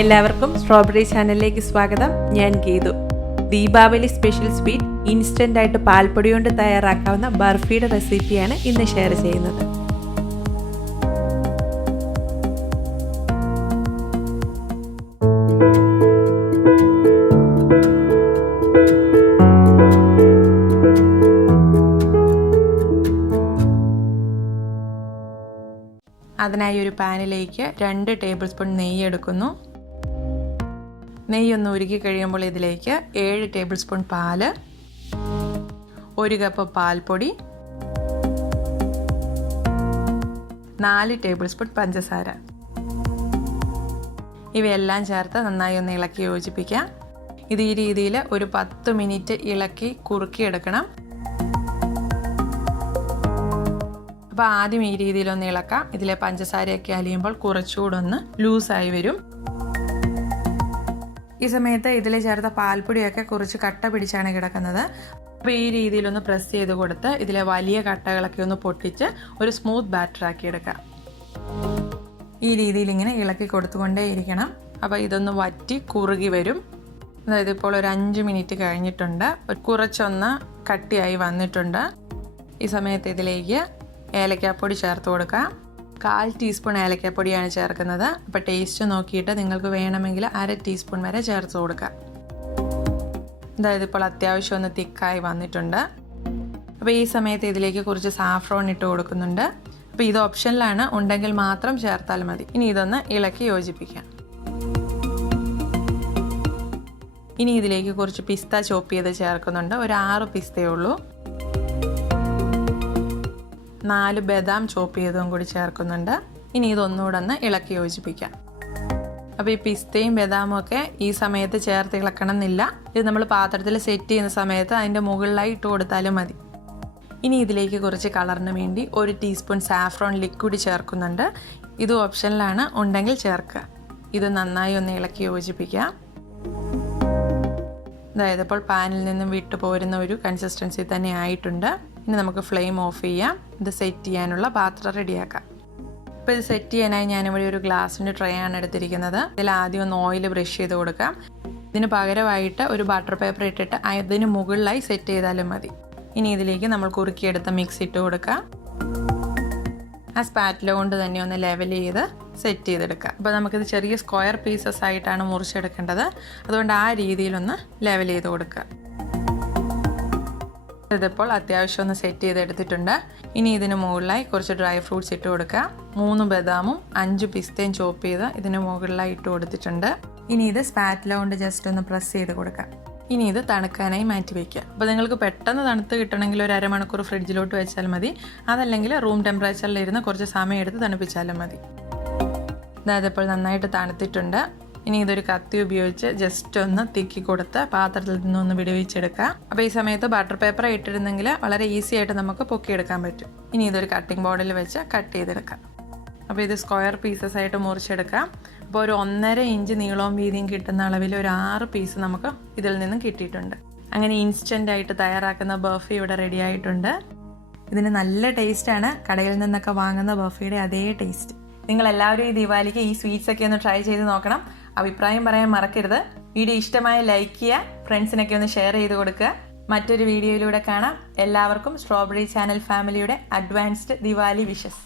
എല്ലാവർക്കും സ്ട്രോബെറി ചാനലിലേക്ക് സ്വാഗതം. ഞാൻ Geethu. Deepavali special sweet instant ആയിട്ട് പാൽപ്പൊടി കൊണ്ട് തയ്യാറാക്കാവുന്ന ബർഫിയുടെ റെസിപ്പിയാണ് ഇന്ന് ഷെയർ ചെയ്യുന്നത്. അതിനായി ഒരു പാനിലേക്ക് 2 ടേബിൾ സ്പൂൺ നെയ്യ് എടുക്കുന്നു. നെയ്യൊന്ന് ഉരുക്കി കഴിയുമ്പോൾ ഇതിലേക്ക് 7 ടേബിൾ സ്പൂൺ പാല്, 1 കപ്പ് പാൽപ്പൊടി, 4 ടേബിൾ സ്പൂൺ പഞ്ചസാര ഇവയെല്ലാം ചേർത്ത് നന്നായി ഒന്ന് ഇളക്കി യോജിപ്പിക്കാം. ഇത് ഈ രീതിയിൽ ഒരു 10 മിനിറ്റ് ഇളക്കി കുറുക്കിയെടുക്കണം. അപ്പോൾ ആദ്യം ഈ രീതിയിലൊന്ന് ഇളക്കാം. ഇതിലെ പഞ്ചസാരയൊക്കെ അലിയുമ്പോൾ കുറച്ചുകൂടെ ഒന്ന് ലൂസായി വരും. ഈ സമയത്ത് ഇതിൽ ചേർത്ത പാൽപ്പൊടിയൊക്കെ കുറച്ച് കട്ട പിടിച്ചാണ് കിടക്കുന്നത്. അപ്പോൾ ഈ രീതിയിലൊന്ന് പ്രസ് ചെയ്ത് കൊടുത്ത് ഇതിലെ വലിയ കട്ടകളൊക്കെ ഒന്ന് പൊട്ടിച്ച് ഒരു സ്മൂത്ത് ബാറ്റർ ആക്കി എടുക്കാം. ഈ രീതിയിൽ ഇങ്ങനെ ഇളക്കി കൊടുത്തുകൊണ്ടേ ഇരിക്കണം. അപ്പോൾ ഇതൊന്ന് വറ്റി കുറുകി വരും. അതായത് ഇപ്പോൾ ഒരു 5 മിനിറ്റ് കഴിഞ്ഞിട്ടുണ്ട്. കുറച്ചൊന്ന് കട്ടിയായി വന്നിട്ടുണ്ട്. ഈ സമയത്ത് ഇതിലേക്ക് ഏലക്കാപ്പൊടി ചേർത്ത് കൊടുക്കാം. 1/4 ടീസ്പൂൺ ഏലക്കാപ്പൊടിയാണ് ചേർക്കുന്നത്. അപ്പോൾ ടേസ്റ്റ് നോക്കിയിട്ട് നിങ്ങൾക്ക് വേണമെങ്കിൽ 1/2 ടീസ്പൂൺ വരെ ചേർത്ത് കൊടുക്കാം. അതായത് ഇപ്പോൾ അത്യാവശ്യം ഒന്ന് തിക്കായി വന്നിട്ടുണ്ട്. അപ്പോൾ ഈ സമയത്ത് ഇതിലേക്ക് കുറച്ച് സാഫ്രോൺ ഇട്ട് കൊടുക്കുന്നുണ്ട്. അപ്പോൾ ഇത് ഓപ്ഷനിലാണ്, ഉണ്ടെങ്കിൽ മാത്രം ചേർത്താൽ മതി. ഇനി ഇതൊന്ന് ഇളക്കി യോജിപ്പിക്കാം. ഇനി ഇതിലേക്ക് കുറച്ച് പിസ്ത ചോപ്പ് ചെയ്ത് ചേർക്കുന്നുണ്ട്. ഒരു 6 പിസ്തയേ ഉള്ളൂ. 4 ബദാം ചോപ്പ് ചെയ്തതും കൂടി ചേർക്കുന്നുണ്ട്. ഇനി ഇതൊന്നുകൂടെ ഒന്ന് ഇളക്കി യോജിപ്പിക്കാം. അപ്പോൾ ഈ പിസ്തയും ബദാമും ഒക്കെ ഈ സമയത്ത് ചേർത്ത് ഇളക്കണം എന്നില്ല. ഇത് നമ്മൾ പാത്രത്തിൽ സെറ്റ് ചെയ്യുന്ന സമയത്ത് അതിൻ്റെ മുകളിലായി ഇട്ട് കൊടുത്താലും മതി. ഇനി ഇതിലേക്ക് കുറച്ച് കളറിന് വേണ്ടി 1 ടീസ്പൂൺ സാഫ്രോൺ ലിക്വിഡ് ചേർക്കുന്നുണ്ട്. ഇത് ഓപ്ഷനിലാണ്, ഉണ്ടെങ്കിൽ ചേർക്കുക. ഇത് നന്നായി ഒന്ന് ഇളക്കി യോജിപ്പിക്കാം. അതായത് ഇപ്പോൾ പാനിൽ നിന്നും വിട്ടു പോരുന്ന ഒരു കൺസിസ്റ്റൻസി തന്നെ ആയിട്ടുണ്ട്. ഇനി നമുക്ക് ഫ്ലെയിം ഓഫ് ചെയ്യാം. ഇത് സെറ്റ് ചെയ്യാനുള്ള പാത്രം റെഡിയാക്കാം. ഇപ്പോൾ ഇത് സെറ്റ് ചെയ്യാനായി ഞാനിവിടെ ഒരു ഗ്ലാസിൻ്റെ ട്രേ ആണ് എടുത്തിരിക്കുന്നത്. ഇതിൽ ആദ്യം ഒന്ന് ഓയിൽ ബ്രഷ് ചെയ്ത് കൊടുക്കാം. ഇതിന് പകരമായിട്ട് ഒരു ബട്ടർ പേപ്പർ ഇട്ടിട്ട് അതിന് മുകളിലായി സെറ്റ് ചെയ്താലും മതി. ഇനി ഇതിലേക്ക് നമ്മൾ കുറുക്കിയെടുത്ത മിക്സ് ഇട്ട് കൊടുക്കാം. ആ സ്പാറ്റില കൊണ്ട് തന്നെ ഒന്ന് ലെവൽ ചെയ്ത് സെറ്റ് ചെയ്തെടുക്കാം. അപ്പോൾ നമുക്കിത് ചെറിയ സ്ക്വയർ പീസസ് ആയിട്ടാണ് മുറിച്ചെടുക്കേണ്ടത്. അതുകൊണ്ട് ആ രീതിയിലൊന്ന് ലെവൽ ചെയ്ത് കൊടുക്കുക. ഇതിപ്പോൾ അത്യാവശ്യം ഒന്ന് സെറ്റ് ചെയ്തെടുത്തിട്ടുണ്ട്. ഇനി ഇതിന് മുകളിലായി കുറച്ച് ഡ്രൈ ഫ്രൂട്ട്സ് ഇട്ട് കൊടുക്കുക. 3 ബദാമും 5 പിസ്തയും ചോപ്പ് ചെയ്ത് ഇതിന് മുകളിലായി ഇട്ട് കൊടുത്തിട്ടുണ്ട്. ഇനി ഇത് സ്പാറ്റില കൊണ്ട് ജസ്റ്റ് ഒന്ന് പ്രസ് ചെയ്ത് കൊടുക്കാം. ഇനി ഇത് തണുക്കാനായി മാറ്റി വയ്ക്കുക. അപ്പോൾ നിങ്ങൾക്ക് പെട്ടെന്ന് തണുത്ത് കിട്ടണമെങ്കിൽ ഒരു അരമണിക്കൂർ ഫ്രിഡ്ജിലോട്ട് വെച്ചാൽ മതി. അതല്ലെങ്കിൽ റൂം ടെമ്പറേച്ചറിലിരുന്ന് കുറച്ച് സമയം എടുത്ത് തണുപ്പിച്ചാലും മതി. അതായത് ഇപ്പോൾ നന്നായിട്ട് തണുത്തിട്ടുണ്ട്. ഇനി ഇതൊരു കത്തി ഉപയോഗിച്ച് ജസ്റ്റ് ഒന്ന് തിക്കി കൊടുത്ത് പാത്രത്തിൽ നിന്നൊന്ന് വിടുവിച്ചെടുക്കുക. അപ്പോൾ ഈ സമയത്ത് ബട്ടർ പേപ്പർ ഇട്ടിരുന്നെങ്കിൽ വളരെ ഈസി ആയിട്ട് നമുക്ക് പൊക്കിയെടുക്കാൻ പറ്റും. ഇനി ഇതൊരു കട്ടിംഗ് ബോർഡിൽ വെച്ച് കട്ട് ചെയ്തെടുക്കാം. അപ്പോൾ ഇത് സ്ക്വയർ പീസസ് ആയിട്ട് മുറിച്ചെടുക്കാം. അപ്പോൾ ഒരു 1.5 ഇഞ്ച് നീളവും വീതിയും കിട്ടുന്ന അളവിൽ ഒരു 6 പീസ് നമുക്ക് ഇതിൽ നിന്നും കിട്ടിയിട്ടുണ്ട്. അങ്ങനെ ഇൻസ്റ്റൻ്റ് ആയിട്ട് തയ്യാറാക്കുന്ന ബർഫി ഇവിടെ റെഡി ആയിട്ടുണ്ട്. ഇതിന് നല്ല ടേസ്റ്റാണ്. കടയിൽ നിന്നൊക്കെ വാങ്ങുന്ന ബർഫിയുടെ അതേ ടേസ്റ്റ്. നിങ്ങൾ എല്ലാവരും ഈ ദിവാലിക്ക് ഈ സ്വീറ്റ്സ് ഒക്കെ ഒന്ന് ട്രൈ ചെയ്ത് നോക്കണം. അഭിപ്രായം പറയാൻ മറക്കരുത്. വീഡിയോ ഇഷ്ടമായ ലൈക്ക് ചെയ്യുക, ഫ്രണ്ട്സിനൊക്കെ ഒന്ന് ഷെയർ ചെയ്ത് കൊടുക്കുക. മറ്റൊരു വീഡിയോയിലൂടെ കാണാം. എല്ലാവർക്കും സ്ട്രോബെറി ചാനൽ ഫാമിലിയുടെ അഡ്വാൻസ്ഡ് ദിവാലി വിഷസ്.